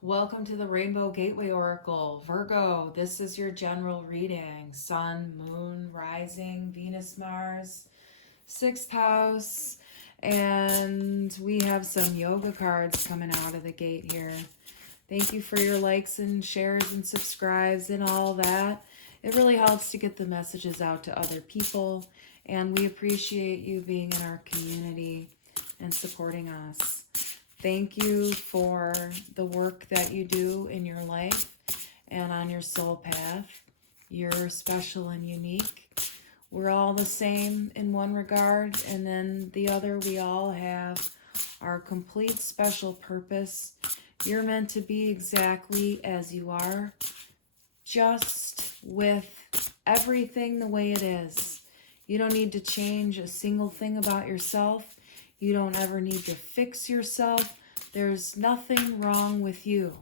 Welcome to the Rainbow Gateway Oracle. Virgo, this is your general reading. Sun, Moon, Rising, Venus, Mars, 6th house. And we have some yoga cards coming out of the gate here. Thank you for your likes and shares and subscribes and all that. It really helps to get the messages out to other people. And we appreciate you being in our community and supporting us. Thank you for the work that you do in your life and on your soul path. You're special and unique. We're all the same in one regard, and then the other, we all have our complete special purpose. You're meant to be exactly as you are, just with everything the way it is. You don't need to change a single thing about yourself. You don't ever need to fix yourself. There's nothing wrong with you.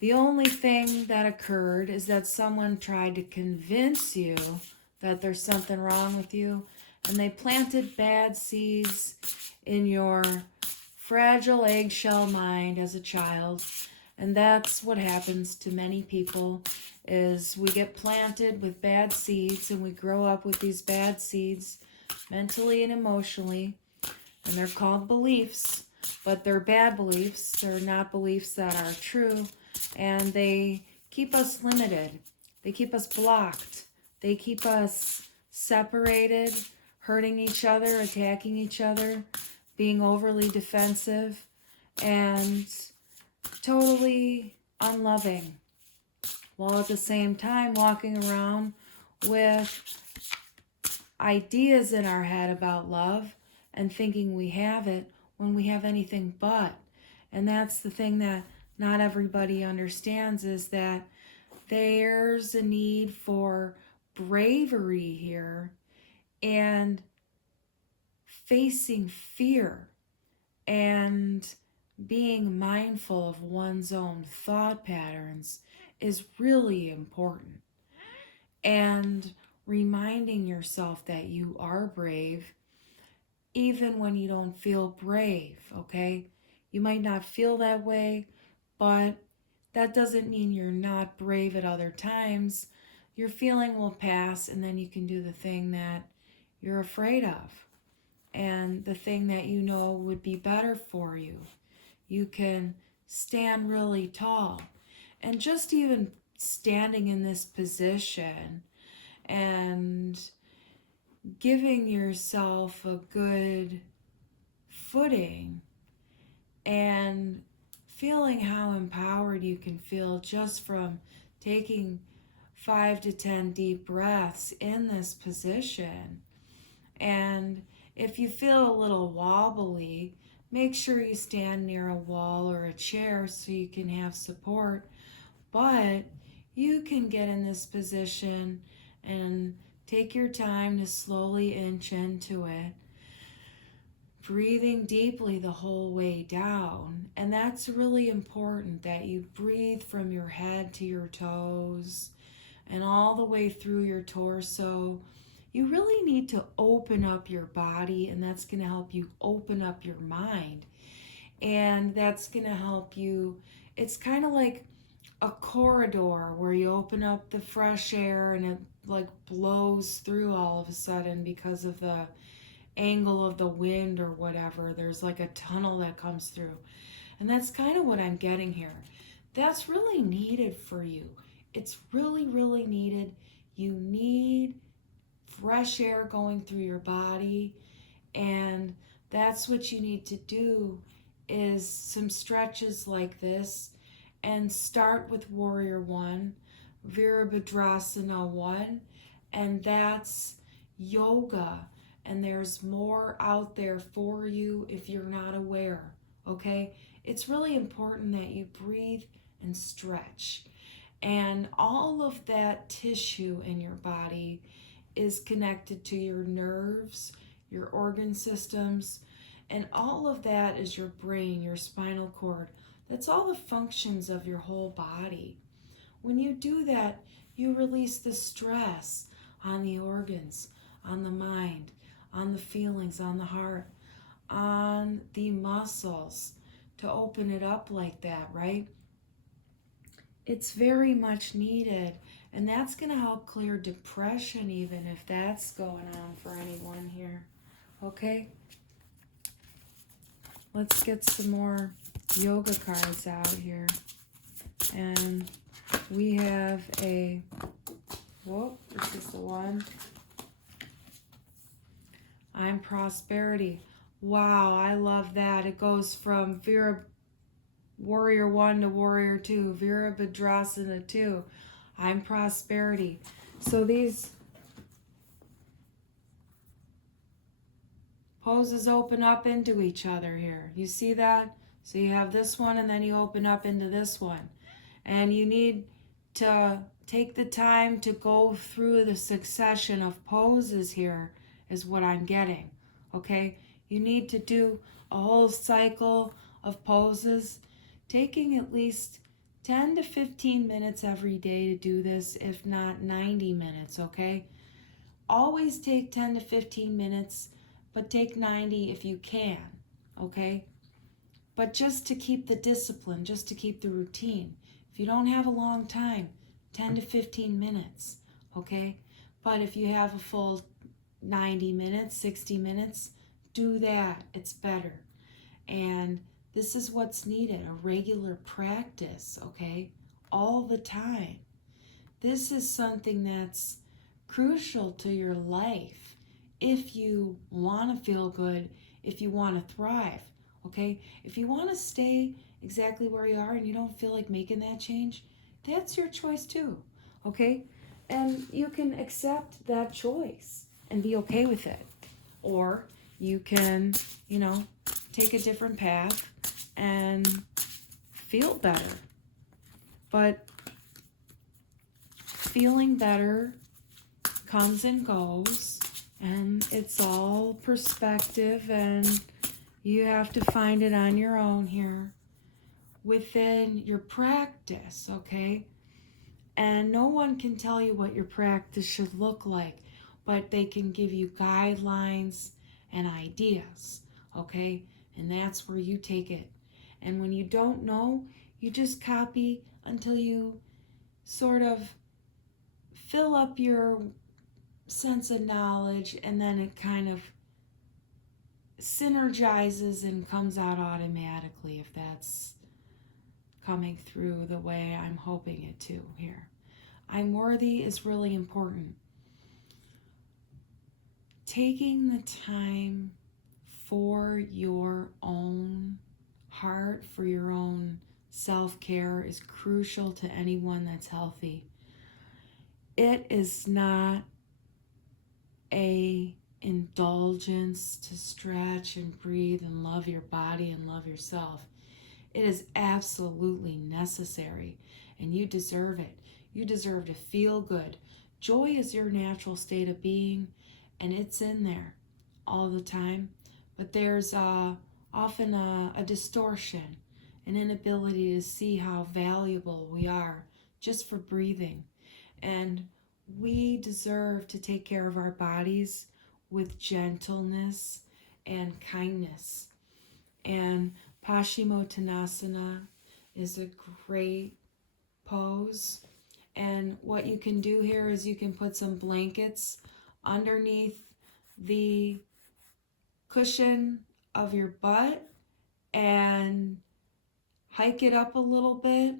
The only thing that occurred is that someone tried to convince you that there's something wrong with you, and they planted bad seeds in your fragile eggshell mind as a child. And that's what happens to many people, is we get planted with bad seeds and we grow up with these bad seeds mentally and emotionally. And they're called beliefs, but they're bad beliefs. They're not beliefs that are true. And they keep us limited. They keep us blocked. They keep us separated, hurting each other, attacking each other, being overly defensive, and totally unloving. While at the same time walking around with ideas in our head about love and thinking we have it when we have anything but. And that's the thing that not everybody understands, is that there's a need for bravery here, and facing fear and being mindful of one's own thought patterns is really important. And reminding yourself that you are brave even when you don't feel brave, okay? You might not feel that way, but that doesn't mean you're not brave at other times. Your feeling will pass, and then you can do the thing that you're afraid of and the thing that you know would be better for you. You can stand really tall. And just even standing in this position and giving yourself a good footing and feeling how empowered you can feel just from taking 5 to 10 deep breaths in this position. And if you feel a little wobbly, make sure you stand near a wall or a chair so you can have support. But you can get in this position and take your time to slowly inch into it, breathing deeply the whole way down. And that's really important, that you breathe from your head to your toes and all the way through your torso. You really need to open up your body, and that's going to help you open up your mind. And that's going to help you. It's kind of like a corridor where you open up the fresh air and it like blows through all of a sudden because of the angle of the wind or whatever. There's like a tunnel that comes through. And that's kind of what I'm getting here. That's really needed for you. It's really, really needed. You need fresh air going through your body, and that's what you need to do, is some stretches like this. And start with Warrior 1, Virabhadrasana 1, and that's yoga. And there's more out there for you if you're not aware, okay? It's really important that you breathe and stretch. And all of that tissue in your body is connected to your nerves, your organ systems, and all of that is your brain, your spinal cord. That's all the functions of your whole body. When you do that, you release the stress on the organs, on the mind, on the feelings, on the heart, on the muscles, to open it up like that, right? It's very much needed. And that's going to help clear depression, even if that's going on for anyone here. Okay? Let's get some more yoga cards out here. And we have a, whoa, this is the one. I'm prosperity. Wow, I love that. It goes from Warrior 1 to Warrior 2, Virabhadrasana 2. I'm prosperity. So these poses open up into each other here. You see that? So you have this one and then you open up into this one. And you need to take the time to go through the succession of poses here is what I'm getting. Okay? You need to do a whole cycle of poses, taking at least 10 to 15 minutes every day to do this, if not 90 minutes, okay? Always take 10 to 15 minutes, but take 90 if you can, okay? But just to keep the discipline, just to keep the routine. If you don't have a long time, 10 to 15 minutes, okay? But if you have a full 90 minutes, 60 minutes, do that. It's better. And this is what's needed, a regular practice, okay? All the time. This is something that's crucial to your life if you want to feel good, if you want to thrive, okay? If you want to stay exactly where you are and you don't feel like making that change, that's your choice too, okay? And you can accept that choice and be okay with it. Or you can, take a different path and feel better. But feeling better comes and goes, and it's all perspective, and you have to find it on your own here within your practice, okay? And no one can tell you what your practice should look like, but they can give you guidelines and ideas, okay? And that's where you take it. And when you don't know, you just copy until you sort of fill up your sense of knowledge, and then it kind of synergizes and comes out automatically, if that's coming through the way I'm hoping it to here. I'm worthy is really important. Taking the time for your own heart, for your own self-care is crucial to anyone that's healthy. It is not a indulgence to stretch and breathe and love your body and love yourself. It is absolutely necessary, and you deserve it. You deserve to feel good. Joy is your natural state of being, and it's in there all the time. But there's often a distortion, an inability to see how valuable we are just for breathing. And we deserve to take care of our bodies with gentleness and kindness. And Paschimottanasana is a great pose. And what you can do here is you can put some blankets underneath the cushion of your butt and hike it up a little bit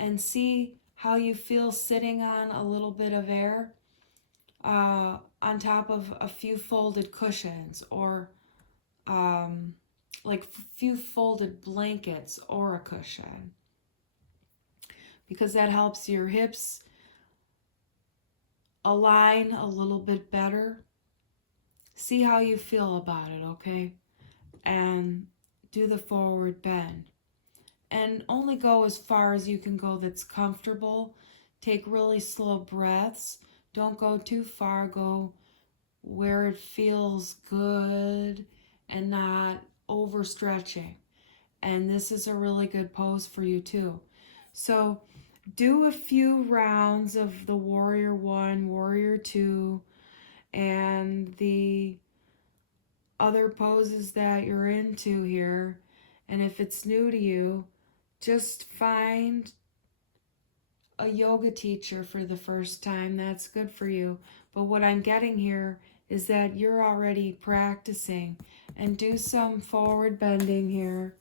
and see how you feel sitting on a little bit of air on top of a few folded cushions, or like few folded blankets or a cushion, because that helps your hips align a little bit better. See how you feel about it, okay? And do the forward bend. And only go as far as you can go that's comfortable. Take really slow breaths. Don't go too far. Go where it feels good and not overstretching. And this is a really good pose for you too. So do a few rounds of the Warrior 1, Warrior 2, and the other poses that you're into here, And if it's new to you, just find a yoga teacher for the first time. That's good for you. But what I'm getting here is that you're already practicing. And do some forward bending here.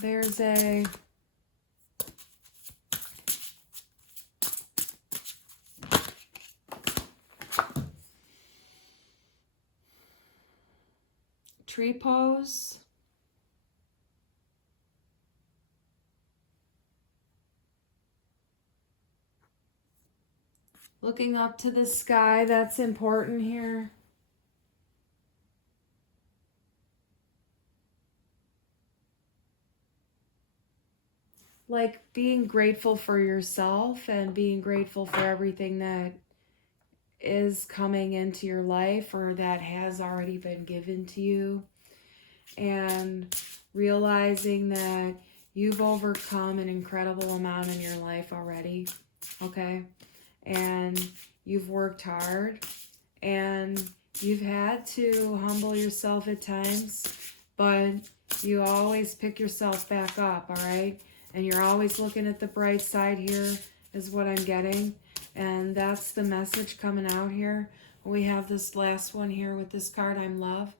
There's a tree pose. Looking up to the sky, that's important here. Like being grateful for yourself and being grateful for everything that is coming into your life or that has already been given to you. And realizing that you've overcome an incredible amount in your life already, okay? And you've worked hard and you've had to humble yourself at times, but you always pick yourself back up, all right? And you're always looking at the bright side here is what I'm getting. And that's the message coming out here. We have this last one here with this card, I'm love.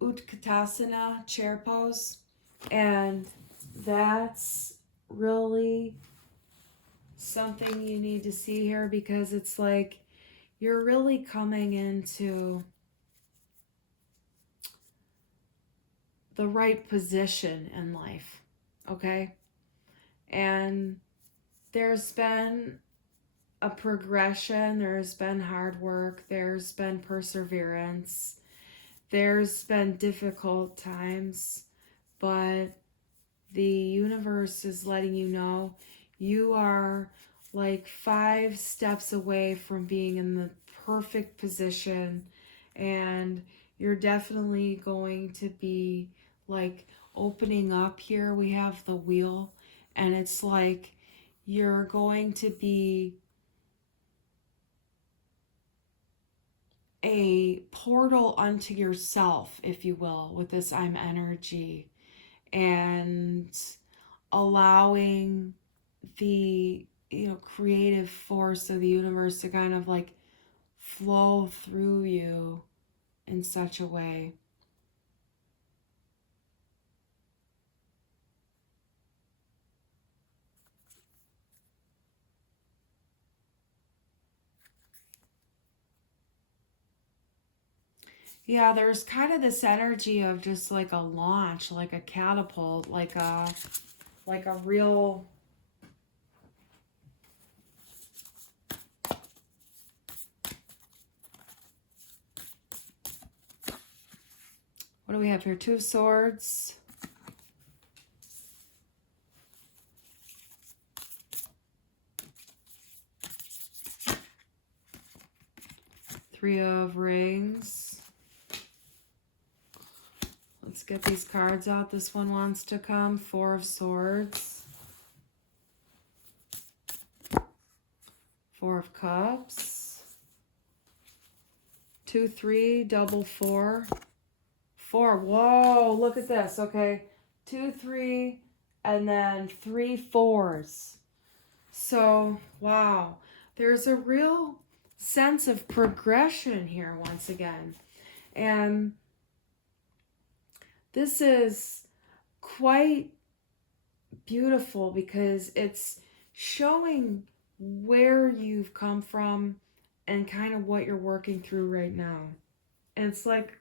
Utkatasana, chair pose. And that's really something you need to see here because it's like you're really coming into the right position in life, okay? And there's been a progression, there's been hard work, there's been perseverance, there's been difficult times, but the universe is letting you know you are like 5 steps away from being in the perfect position, and you're definitely going to be like opening up here. We have the wheel, and it's like you're going to be a portal unto yourself, if you will, with this I'm energy, and allowing the creative force of the universe to kind of like flow through you in such a way. Yeah, there's kind of this energy of just like a launch, like a catapult, like a real what do we have here? 2 of Swords. Three of Rings. Let's get these cards out. This one wants to come. 4 of Swords. 4 of Cups. 2, 3, double 4. 4. Whoa, look at this. Okay. 2, 3, and then 3 4s. So, wow. There's a real sense of progression here once again. And this is quite beautiful because it's showing where you've come from and kind of what you're working through right now. And it's like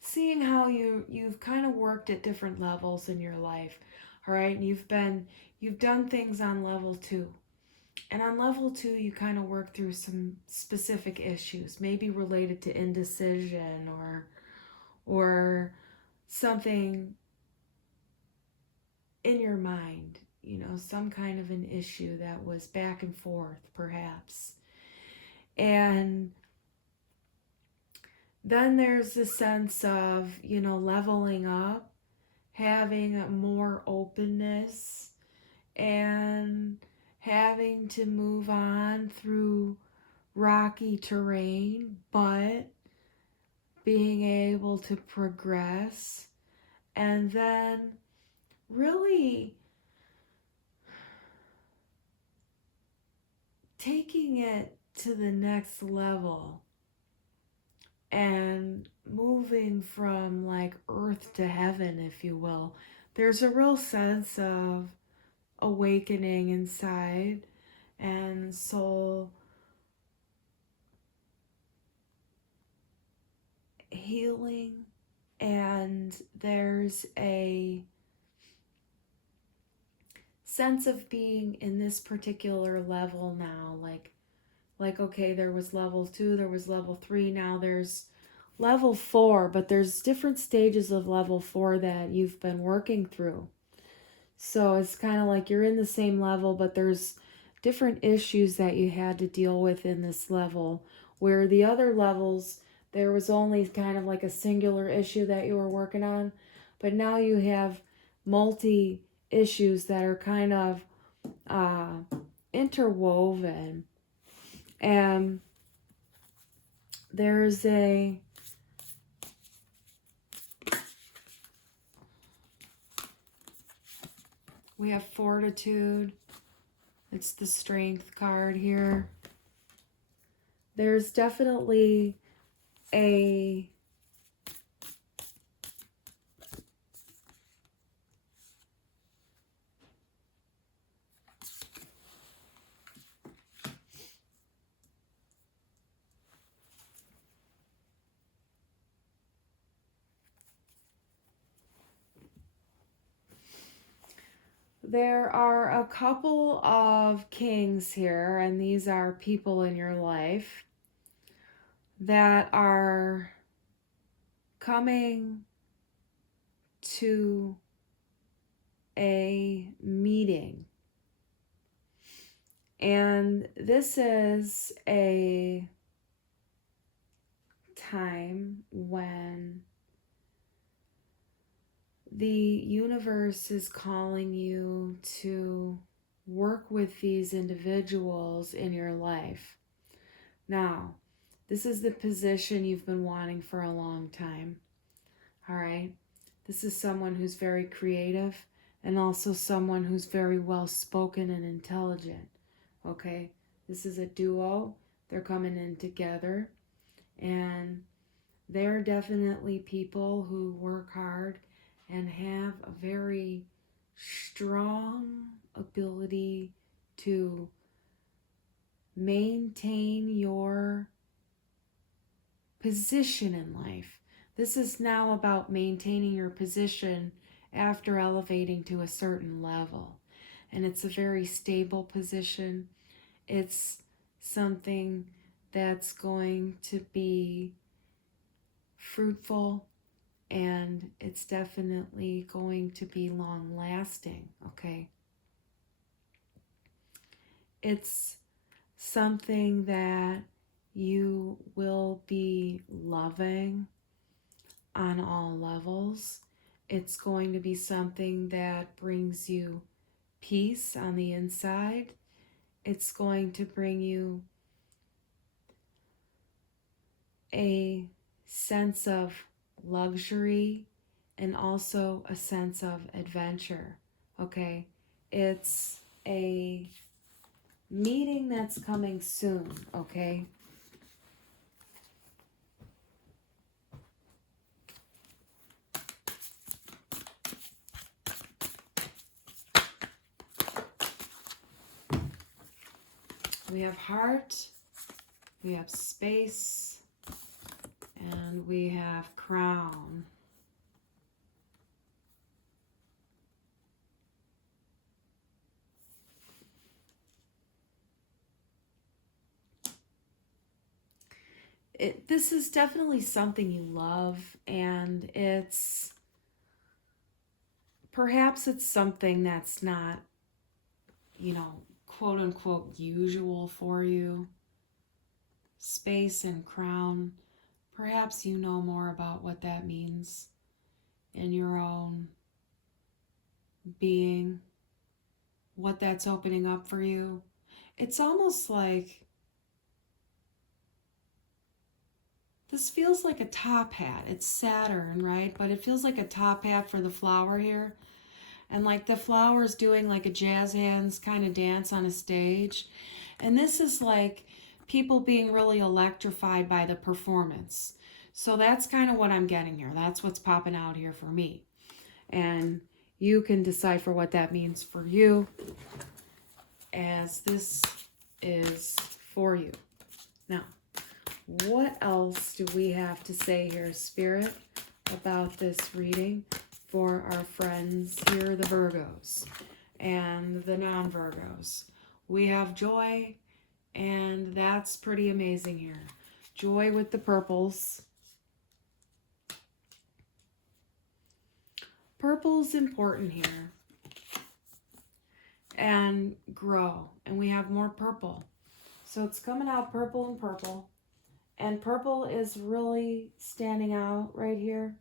seeing how you've kind of worked at different levels in your life. All right? And you've done things on level 2. And on level 2, you kind of work through some specific issues, maybe related to indecision or something in your mind, some kind of an issue that was back and forth, perhaps. And then there's the sense of, leveling up having more openness and having to move on through rocky terrain, but being able to progress and then really taking it to the next level and moving from like earth to heaven, if you will. There's a real sense of awakening inside and soul healing, and there's a sense of being in this particular level now, like okay, there was level 2, there was level 3, now there's level 4, but there's different stages of level 4 that you've been working through. So it's kind of like you're in the same level, but there's different issues that you had to deal with in this level, where the other levels, there was only kind of like a singular issue that you were working on, but now you have multi issues that are kind of interwoven. And there's we have fortitude. It's the strength card here. There's definitely a there are a couple of kings here, and these are people in your life that are coming to a meeting. And this is a time when the universe is calling you to work with these individuals in your life. Now, this is the position you've been wanting for a long time. All right? This is someone who's very creative and also someone who's very well spoken and intelligent. Okay? This is a duo. They're coming in together, and they're definitely people who work hard and have a very strong ability to maintain your position in life. This is now about maintaining your position after elevating to a certain level. And it's a very stable position. It's something that's going to be fruitful, and it's definitely going to be long lasting, okay? It's something that you will be loving on all levels. It's going to be something that brings you peace on the inside. It's going to bring you a sense of luxury and also a sense of adventure, okay? It's a meeting that's coming soon, okay? We have heart, we have space, and we have crown. This is definitely something you love, and perhaps it's something that's not, quote unquote usual for you. Space and crown. Perhaps you know more about what that means in your own being, what that's opening up for you. It's almost like this feels like a top hat. It's Saturn, right? But it feels like a top hat for the flower here. And like the flower's doing like a jazz hands kind of dance on a stage. And this is like people being really electrified by the performance. So that's kind of what I'm getting here. That's what's popping out here for me. And you can decipher what that means for you, as this is for you. Now, what else do we have to say here, Spirit, about this reading for our friends here, the Virgos and the non-Virgos? We have joy, and that's pretty amazing here. Joy with the purples. Purple's important here. And grow. And we have more purple. So it's coming out purple and purple. And purple is really standing out right here.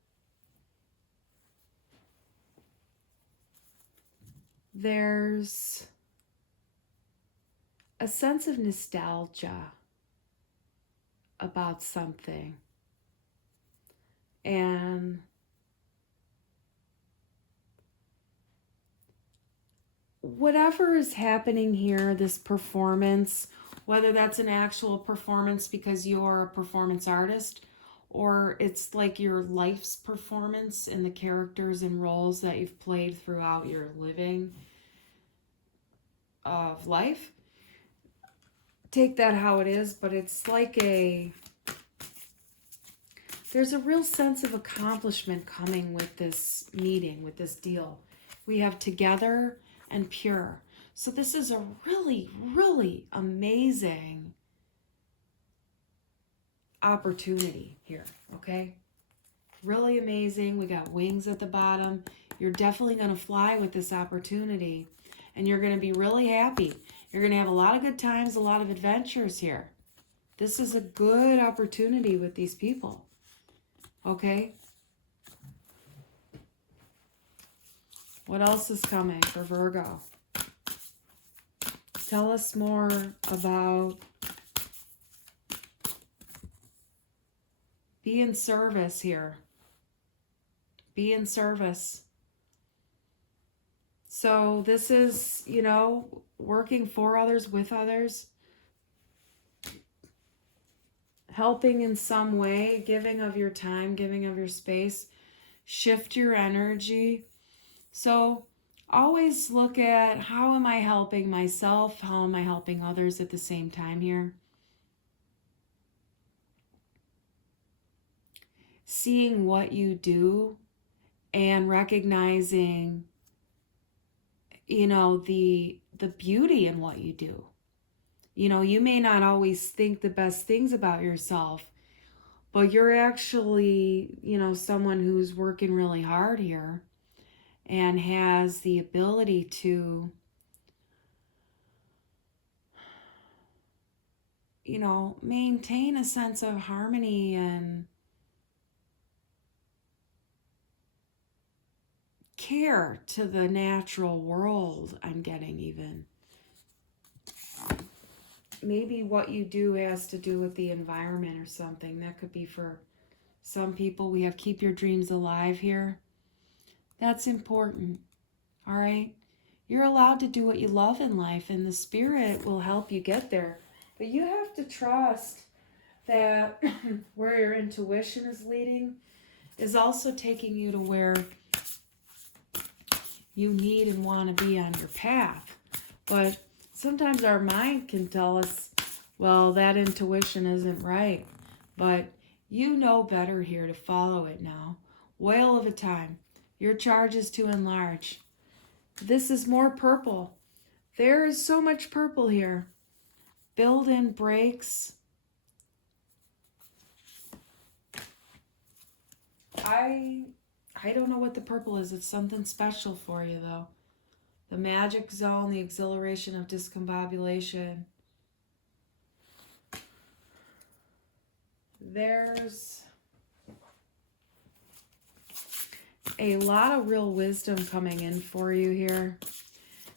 There's a sense of nostalgia about something. And whatever is happening here, this performance, whether that's an actual performance because you're a performance artist, or it's like your life's performance in the characters and roles that you've played throughout your living of life. Take that how it is, but it's like there's a real sense of accomplishment coming with this meeting, with this deal. We have together and pure. So this is a really, really amazing opportunity here, okay? Really amazing. We got wings at the bottom. You're definitely going to fly with this opportunity, and you're going to be really happy. You're going to have a lot of good times, a lot of adventures here. This is a good opportunity with these people, okay? What else is coming for Virgo? Tell us more about be in service here. Be in service. So this is, you know, working for others, with others, helping in some way, giving of your time, giving of your space, shift your energy. So always look at, how am I helping myself? How am I helping others at the same time here? Seeing what you do and recognizing, you know, the beauty in what you do. You know, you may not always think the best things about yourself, but you're actually, you know, someone who's working really hard here and has the ability to, you know, maintain a sense of harmony and care to the natural world, I'm getting even. Maybe what you do has to do with the environment or something. That could be for some people. We have keep your dreams alive here. That's important, all right? You're allowed to do what you love in life, and the spirit will help you get there. But you have to trust that where your intuition is leading is also taking you to where you need and want to be on your path. But sometimes our mind can tell us, well, that intuition isn't right. But you know better here to follow it now. Whale of a time. Your charge is to enlarge. This is more purple. There is so much purple here. Build in breaks. I don't know what the purple is. It's something special for you, though. The magic zone, the exhilaration of discombobulation. There's a lot of real wisdom coming in for you here.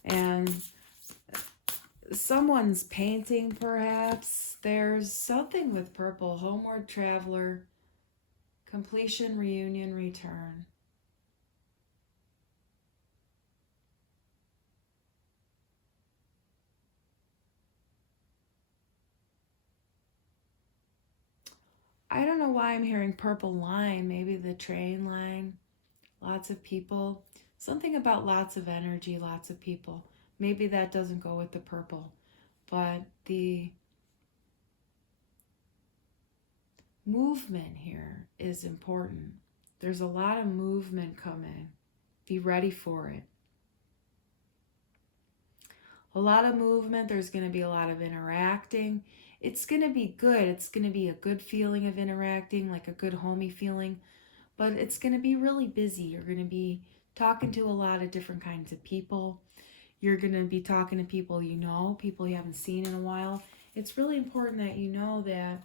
And someone's painting, perhaps. There's something with purple. Homeward traveler, completion, reunion, return. I don't know why I'm hearing purple line, maybe the train line, lots of people, something about lots of energy, lots of people. Maybe that doesn't go with the purple, but the movement here is important. There's a lot of movement coming. Be ready for it. A lot of movement. There's going to be a lot of interacting. It's going to be good. It's going to be a good feeling of interacting, like a good homey feeling, but it's going to be really busy. You're going to be talking to a lot of different kinds of people. You're going to be talking to people you know, people you haven't seen in a while. It's really important that you know that,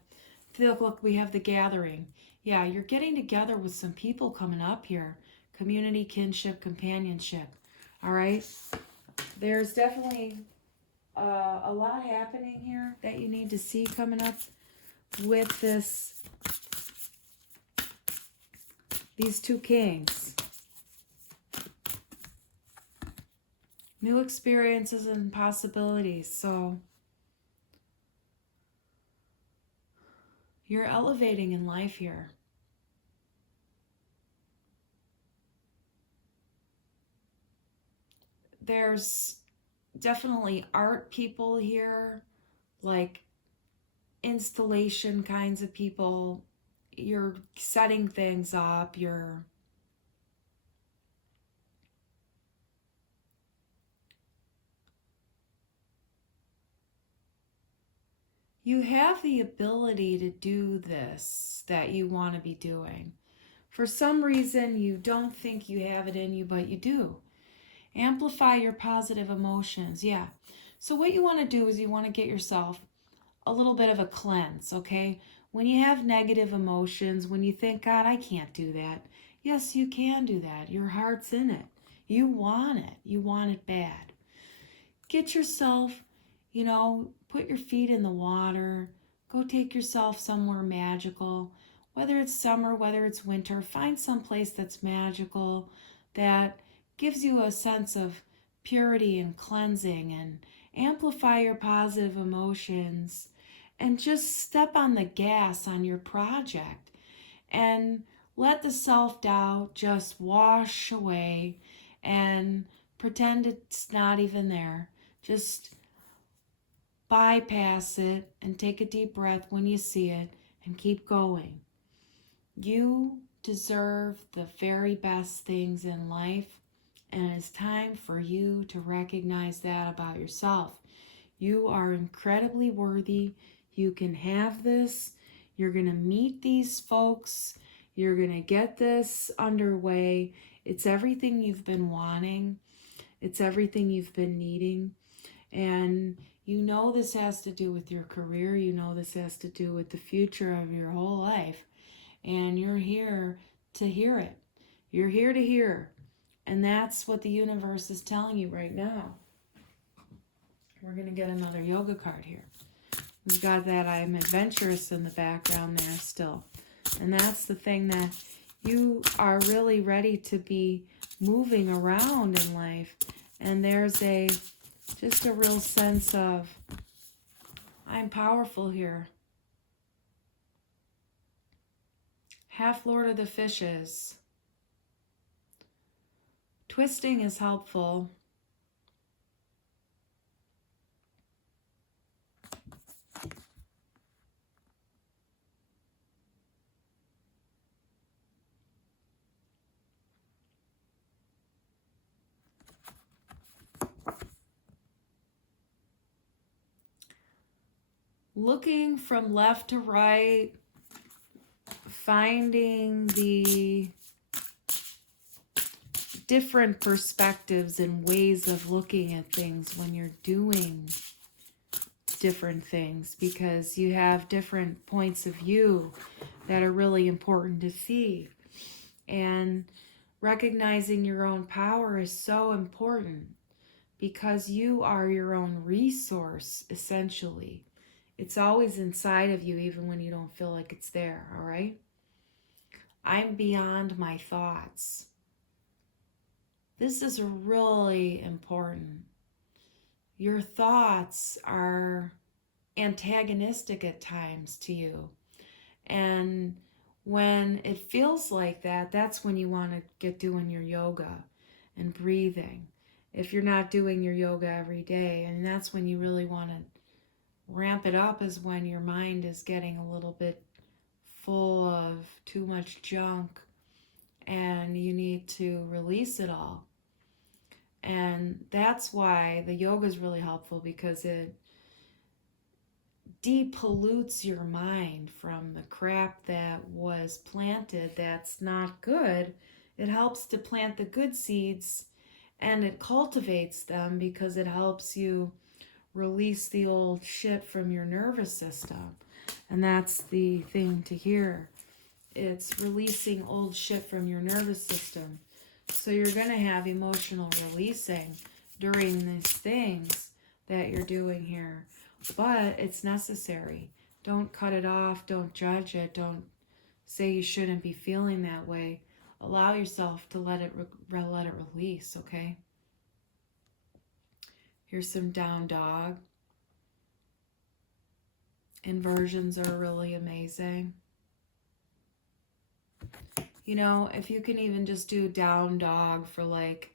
look, we have the gathering. Yeah, you're getting together with some people coming up here. Community, kinship, companionship. All right? There's definitely a lot happening here that you need to see coming up with these two kings. New experiences and possibilities. So you're elevating in life here. There's definitely art people here, like installation kinds of people. You're setting things up. You have the ability to do this that you want to be doing. For some reason, you don't think you have it in you, but you do. Amplify your positive emotions. Yeah. So what you want to do is you want to get yourself a little bit of a cleanse, okay? When you have negative emotions, when you think, God, I can't do that. Yes, you can do that. Your heart's in it. You want it. You want it bad. Get yourself, put your feet in the water. Go take yourself somewhere magical. Whether it's summer, whether it's winter, find some place that's magical, that gives you a sense of purity and cleansing, and amplify your positive emotions, and just step on the gas on your project and let the self-doubt just wash away and pretend it's not even there. Just bypass it and take a deep breath when you see it and keep going. You deserve the very best things in life, and it's time for you to recognize that about yourself. You are incredibly worthy. You can have this. You're going to meet these folks. You're going to get this underway. It's everything you've been wanting. It's everything you've been needing. And you know this has to do with your career. You know this has to do with the future of your whole life. And you're here to hear it. You're here to hear. And that's what the universe is telling you right now. We're going to get another yoga card here. We've got that I'm adventurous in the background there still. And that's the thing, that you are really ready to be moving around in life. And there's just a real sense of, I'm powerful here. Half Lord of the Fishes. Twisting is helpful. Looking from left to right, finding the different perspectives and ways of looking at things when you're doing different things, because you have different points of view that are really important to see. And Recognizing your own power is so important because you are your own resource, essentially. It's always inside of you, even when you don't feel like it's there, all right? I'm beyond my thoughts. This is really important. Your thoughts are antagonistic at times to you. And when it feels like that, that's when you want to get doing your yoga and breathing. If you're not doing your yoga every day, and that's when you really want to ramp it up, is when your mind is getting a little bit full of too much junk and you need to release it all. And that's why the yoga is really helpful, because it depollutes your mind from the crap that was planted that's not good. It helps to plant the good seeds, and it cultivates them because it helps you release the old shit from your nervous system. And that's the thing to hear. It's releasing old shit from your nervous system. So you're going to have emotional releasing during these things that you're doing here. But it's necessary. Don't cut it off. Don't judge it. Don't say you shouldn't be feeling that way. Allow yourself to let it release, okay? Here's some down dog. Inversions are really amazing. You know, if you can even just do down dog for like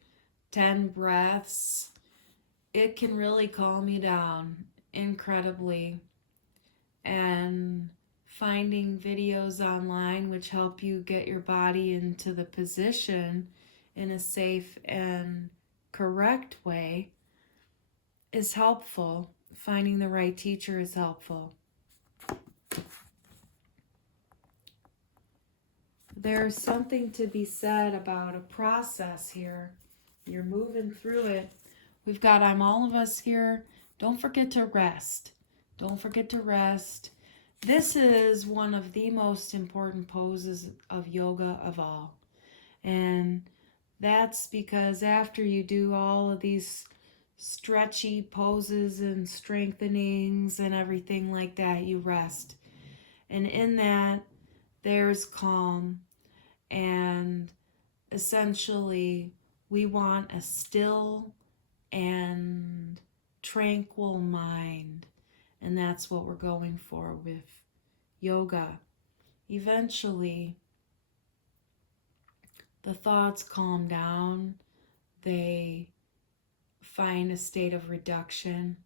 10 breaths, it can really calm you down incredibly. And finding videos online which help you get your body into the position in a safe and correct way is helpful. Finding the right teacher is helpful. There's something to be said about a process here. You're moving through it. We've got I'm all of us here. Don't forget to rest. Don't forget to rest. This is one of the most important poses of yoga of all. And that's because after you do all of these stretchy poses and strengthenings and everything like that, you rest. And in that, there's calm. And essentially, we want a still and tranquil mind. And that's what we're going for with yoga. Eventually, the thoughts calm down. They find a state of reduction.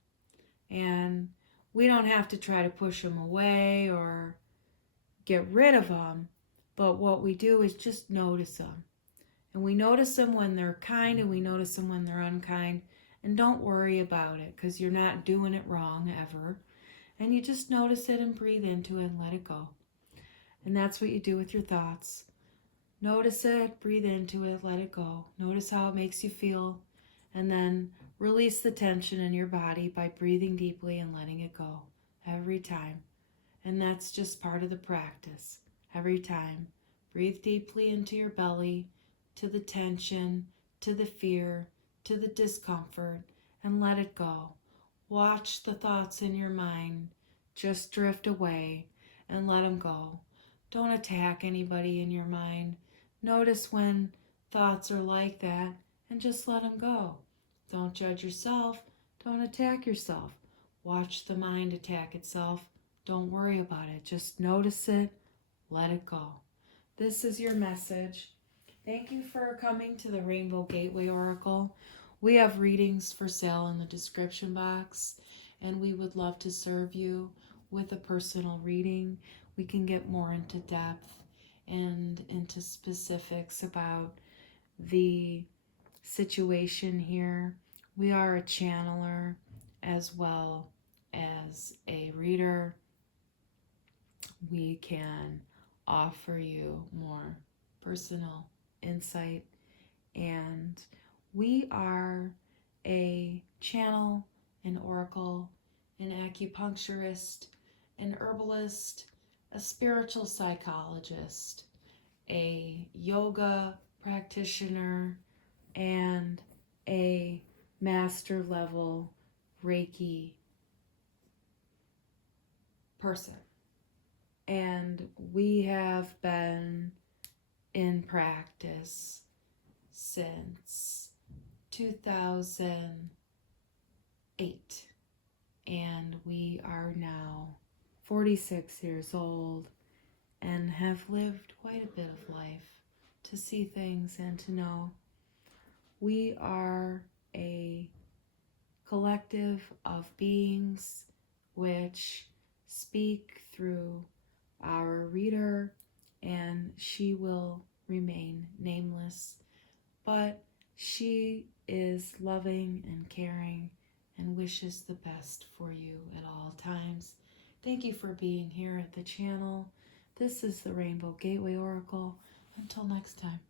And we don't have to try to push them away or get rid of them. But what we do is just notice them. And we notice them when they're kind, and we notice them when they're unkind. And don't worry about it, because you're not doing it wrong ever. And you just notice it and breathe into it and let it go. And that's what you do with your thoughts. Notice it, breathe into it, let it go. Notice how it makes you feel. And then release the tension in your body by breathing deeply and letting it go every time. And that's just part of the practice. Every time, breathe deeply into your belly, to the tension, to the fear, to the discomfort, and let it go. Watch the thoughts in your mind just drift away and let them go. Don't attack anybody in your mind. Notice when thoughts are like that and just let them go. Don't judge yourself. Don't attack yourself. Watch the mind attack itself. Don't worry about it. Just notice it. Let it go. This is your message. Thank you for coming to the Rainbow Gateway Oracle. We have readings for sale in the description box, and we would love to serve you with a personal reading. We can get more into depth and into specifics about the situation here. We are a channeler as well as a reader. We can offer you more personal insight, and we are a channel, an oracle, an acupuncturist, an herbalist, a spiritual psychologist, a yoga practitioner and a master level Reiki person. And we have been in practice since 2008. And we are now 46 years old and have lived quite a bit of life to see things and to know we are a collective of beings which speak through our reader, and she will remain nameless, but she is loving and caring and wishes the best for you at all times. Thank you for being here at the channel. This is the Rainbow Gateway Oracle. Until next time.